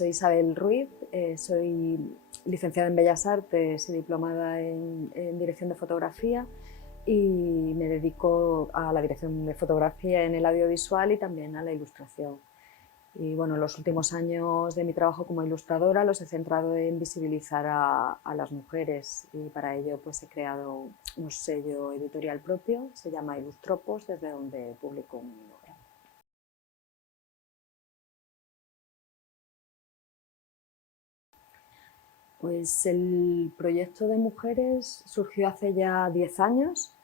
soy Isabel Ruiz, soy licenciada en Bellas Artes y diplomada en dirección de fotografía y me dedico a la dirección de fotografía en el audiovisual y también a la ilustración. Y bueno, los últimos años de mi trabajo como ilustradora los he centrado en visibilizar a las mujeres y para ello pues he creado un sello editorial propio, se llama Ilustropos, desde donde publico mi obra. Pues el proyecto de mujeres surgió hace ya 10 años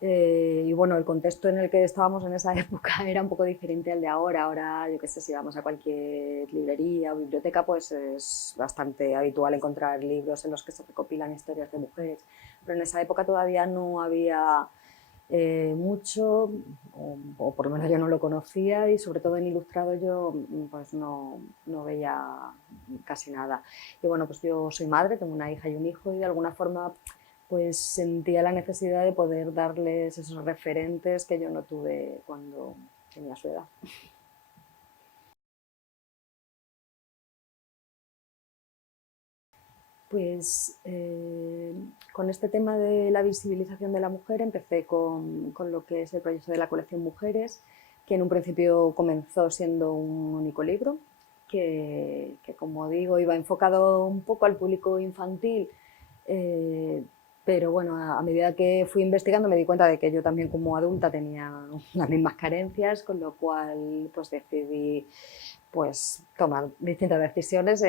y bueno, el contexto en el que estábamos en esa época era un poco diferente al de ahora. Ahora, yo qué sé, si vamos a cualquier librería o biblioteca, pues es bastante habitual encontrar libros en los que se recopilan historias de mujeres. Pero en esa época todavía no había mucho, o por lo menos yo no lo conocía, y sobre todo en ilustrado yo pues no veía casi nada. Y bueno, pues yo soy madre, tengo una hija y un hijo, y de alguna forma pues sentía la necesidad de poder darles esos referentes que yo no tuve cuando tenía su edad. Pues con este tema de la visibilización de la mujer empecé con lo que es el proyecto de la colección Mujeres, que en un principio comenzó siendo un único libro, que como digo iba enfocado un poco al público infantil, eh, pero bueno, a medida que fui investigando me di cuenta de que yo también como adulta tenía las mismas carencias, con lo cual pues decidí pues tomar distintas decisiones.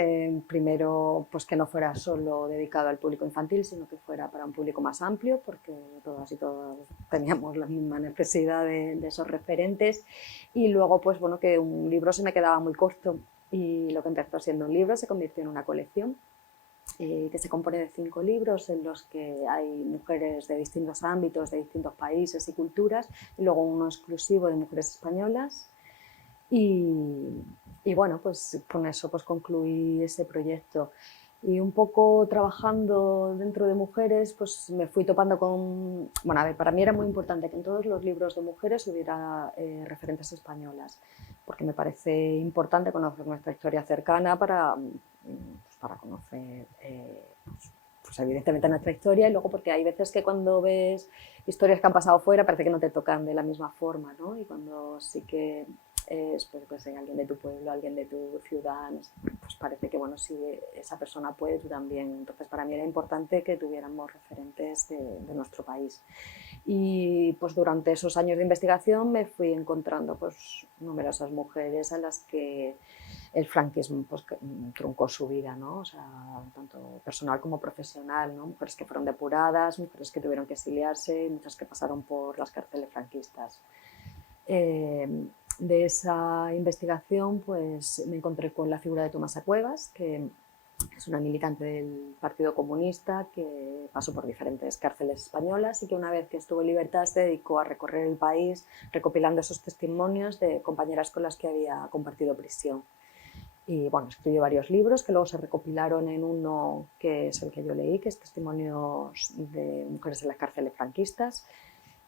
Primero, pues que no fuera solo dedicado al público infantil, sino que fuera para un público más amplio, porque todas y todos teníamos la misma necesidad de esos referentes. Y luego, pues bueno, que un libro se me quedaba muy corto y lo que empezó siendo un libro se convirtió en una colección que se compone de 5 libros en los que hay mujeres de distintos ámbitos, de distintos países y culturas, y luego uno exclusivo de mujeres españolas. Y, y bueno, pues con eso pues concluí ese proyecto. Y un poco trabajando dentro de mujeres, pues me fui topando con... Bueno, a ver, para mí era muy importante que en todos los libros de mujeres hubiera referentes españolas, porque me parece importante conocer nuestra historia cercana para conocer, pues evidentemente nuestra historia, y luego porque hay veces que cuando ves historias que han pasado fuera parece que no te tocan de la misma forma, ¿no? Y cuando sí que es pues, alguien de tu pueblo, alguien de tu ciudad, pues parece que bueno, si esa persona puede, tú también. Entonces para mí era importante que tuviéramos referentes de nuestro país. Y pues durante esos años de investigación me fui encontrando pues numerosas mujeres a las que el franquismo pues, truncó su vida, ¿no? O sea, tanto personal como profesional, ¿no? Mujeres que fueron depuradas, mujeres que tuvieron que exiliarse, muchas que pasaron por las cárceles franquistas. De esa investigación pues me encontré con la figura de Tomasa Cuevas, que es una militante del Partido Comunista que pasó por diferentes cárceles españolas y que una vez que estuvo en libertad se dedicó a recorrer el país recopilando esos testimonios de compañeras con las que había compartido prisión. Y bueno, escribió varios libros que luego se recopilaron en uno que es el que yo leí, que es Testimonios de mujeres en las cárceles franquistas.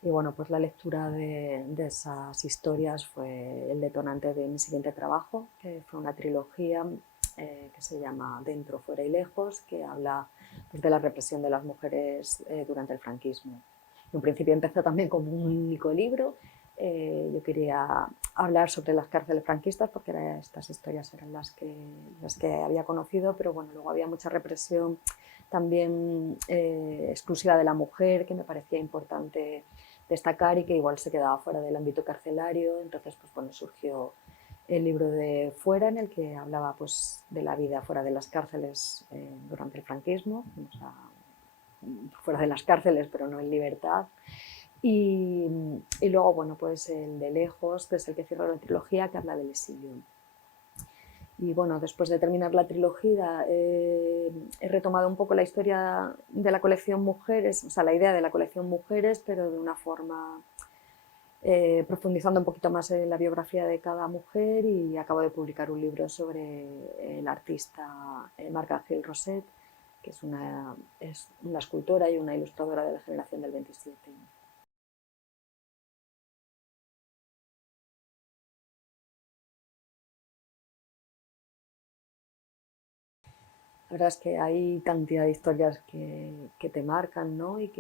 Y bueno, pues la lectura de esas historias fue el detonante de mi siguiente trabajo, que fue una trilogía que se llama Dentro, Fuera y Lejos, que habla pues, de la represión de las mujeres durante el franquismo. En un principio empezó también como un único libro. Yo quería hablar sobre las cárceles franquistas porque estas historias eran las que había conocido, pero bueno, luego había mucha represión también exclusiva de la mujer, que me parecía importante destacar y que igual se quedaba fuera del ámbito carcelario. Entonces, pues bueno, surgió el libro de Fuera, en el que hablaba pues de la vida fuera de las cárceles durante el franquismo, o sea, fuera de las cárceles pero no en libertad. Y luego, bueno, pues el de Lejos, que es el que cierra la trilogía, que habla del exilio. Y bueno, después de terminar la trilogía he retomado un poco la historia de la colección Mujeres, o sea, la idea de la colección Mujeres, pero de una forma profundizando un poquito más en la biografía de cada mujer, y acabo de publicar un libro sobre el artista Marc Angel Roset, que es una escultora y una ilustradora de la generación del 27. La verdad es que hay cantidad de historias que te marcan, ¿no? Y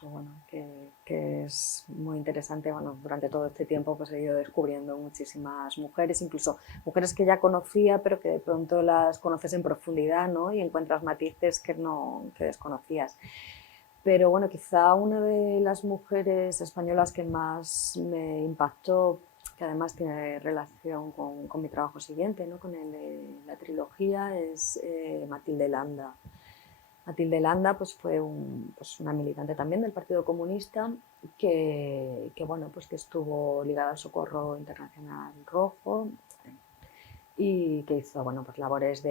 bueno, que es muy interesante. Bueno, durante todo este tiempo pues, he ido descubriendo muchísimas mujeres, incluso mujeres que ya conocía, pero que de pronto las conoces en profundidad, ¿no? Y encuentras matices que desconocías. Pero bueno, quizá una de las mujeres españolas que más me impactó, que además tiene relación con mi trabajo siguiente, ¿no? Con el de la trilogía, es Matilde Landa. Matilde Landa pues, fue pues una militante también del Partido Comunista bueno, pues que estuvo ligada al Socorro Internacional Rojo y que hizo bueno, pues labores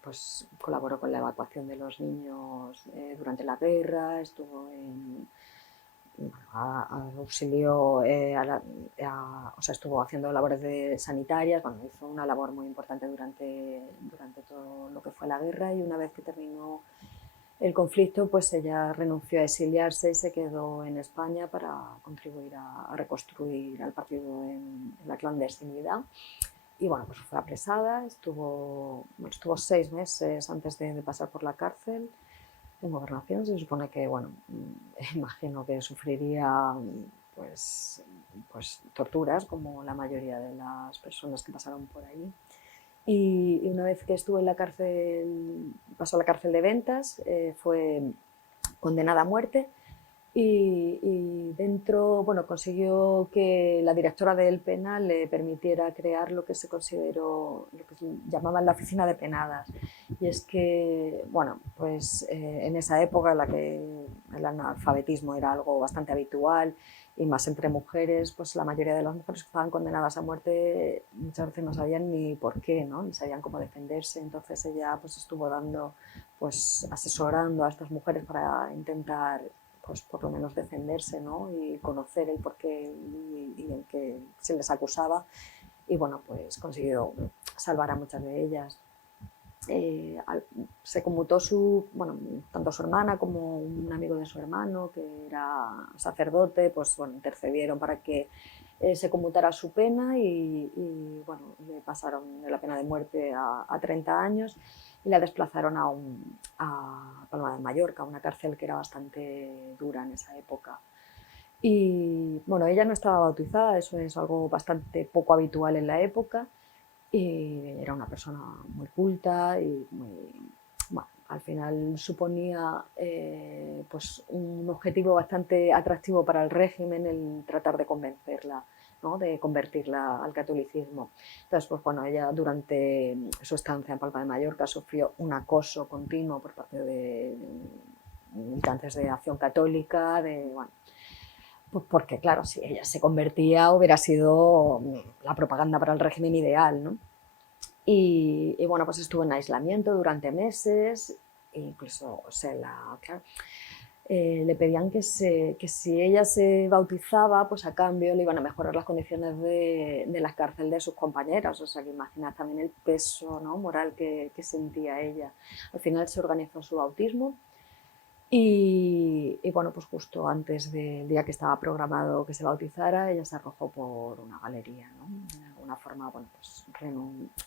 pues colaboró con la evacuación de los niños durante la guerra, auxilió, o sea, estuvo haciendo labores sanitarias, bueno, hizo una labor muy importante durante todo lo que fue la guerra y una vez que terminó el conflicto, pues ella renunció a exiliarse y se quedó en España para contribuir a reconstruir al partido en la clandestinidad. Y bueno, pues fue apresada, estuvo 6 meses antes de pasar por la cárcel en Gobernación. Se supone que, bueno, imagino que sufriría pues, pues torturas como la mayoría de las personas que pasaron por ahí. Y una vez que estuvo en la cárcel, pasó a la cárcel de Ventas, fue condenada a muerte dentro, bueno, consiguió que la directora del penal le permitiera crear lo que se consideró, lo que llamaban la oficina de penadas. Y es que, bueno, pues en esa época en la que el analfabetismo era algo bastante habitual y más entre mujeres, pues la mayoría de las mujeres que estaban condenadas a muerte muchas veces no sabían ni por qué, ¿no? Ni sabían cómo defenderse. Entonces ella pues estuvo pues asesorando a estas mujeres para intentar pues por lo menos defenderse, ¿no? Y conocer el porqué y en qué se les acusaba. Y bueno, pues consiguió salvar a muchas de ellas. Se conmutó bueno, tanto su hermana como un amigo de su hermano, que era sacerdote, pues bueno, intercedieron para que se conmutara su pena bueno, le pasaron de la pena de muerte a 30 años y la desplazaron a Palma de Mallorca, una cárcel que era bastante dura en esa época. Y bueno, ella no estaba bautizada, eso es algo bastante poco habitual en la época, y era una persona muy culta y bueno, al final suponía pues un objetivo bastante atractivo para el régimen el tratar de convencerla, ¿no? De convertirla al catolicismo. Entonces, pues bueno, ella durante su estancia en Palma de Mallorca sufrió un acoso continuo por parte de militantes de Acción Católica, bueno, pues porque claro, si ella se convertía hubiera sido la propaganda para el régimen ideal, ¿no? Bueno, pues estuvo en aislamiento durante meses, e incluso claro, le pedían que si ella se bautizaba, pues a cambio le iban a mejorar las condiciones de la cárcel de sus compañeras. O sea, que imaginad también el peso, ¿no? Moral que sentía ella. Al final se organizó su bautismo bueno, pues justo antes del día que estaba programado que se bautizara, ella se arrojó por una galería, ¿no? De alguna forma, bueno, pues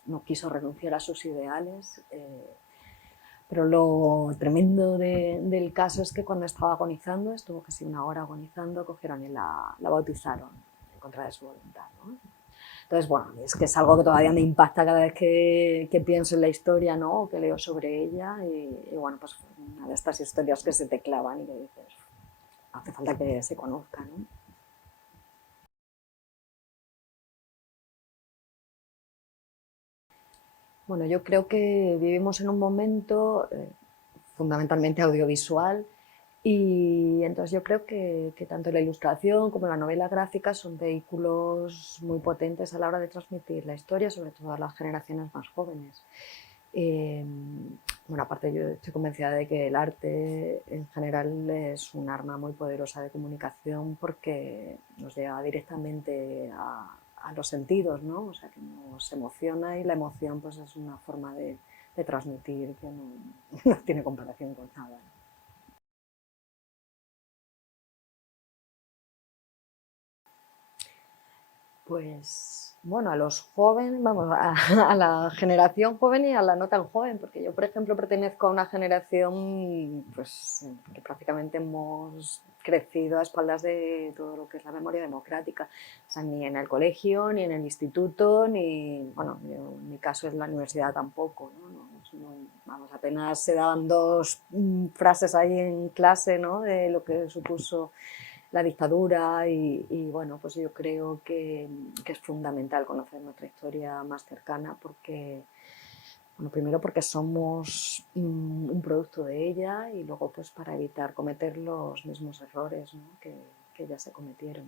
no quiso renunciar a sus ideales, pero lo tremendo del caso es que cuando estaba agonizando, estuvo casi una hora agonizando, cogieron y la bautizaron en contra de su voluntad, ¿no? Entonces, bueno, es que es algo que todavía me impacta cada vez que pienso en la historia, ¿no? O que leo sobre ella bueno, pues una de estas historias que se te clavan y que dices, hace falta que se conozca, ¿no? Bueno, yo creo que vivimos en un momento fundamentalmente audiovisual y entonces yo creo que tanto la ilustración como la novela gráfica son vehículos muy potentes a la hora de transmitir la historia, sobre todo a las generaciones más jóvenes. Eh, bueno, aparte yo estoy convencida de que el arte en general es un arma muy poderosa de comunicación porque nos llega directamente a los sentidos, ¿no? O sea, que nos emociona y la emoción pues es una forma de transmitir que no tiene comparación con nada. Pues Bueno, a los jóvenes, vamos, a la generación joven y a la no tan joven, porque yo, por ejemplo, pertenezco a una generación pues, que prácticamente hemos crecido a espaldas de todo lo que es la memoria democrática. O sea, ni en el colegio, ni en el instituto, ni, bueno, en mi caso es la universidad tampoco, ¿no? Vamos, apenas se daban dos frases ahí en clase, ¿no? De lo que supuso la dictadura bueno, pues yo creo que es fundamental conocer nuestra historia más cercana porque, bueno, primero porque somos un producto de ella y luego pues para evitar cometer los mismos errores, ¿no? que ya se cometieron.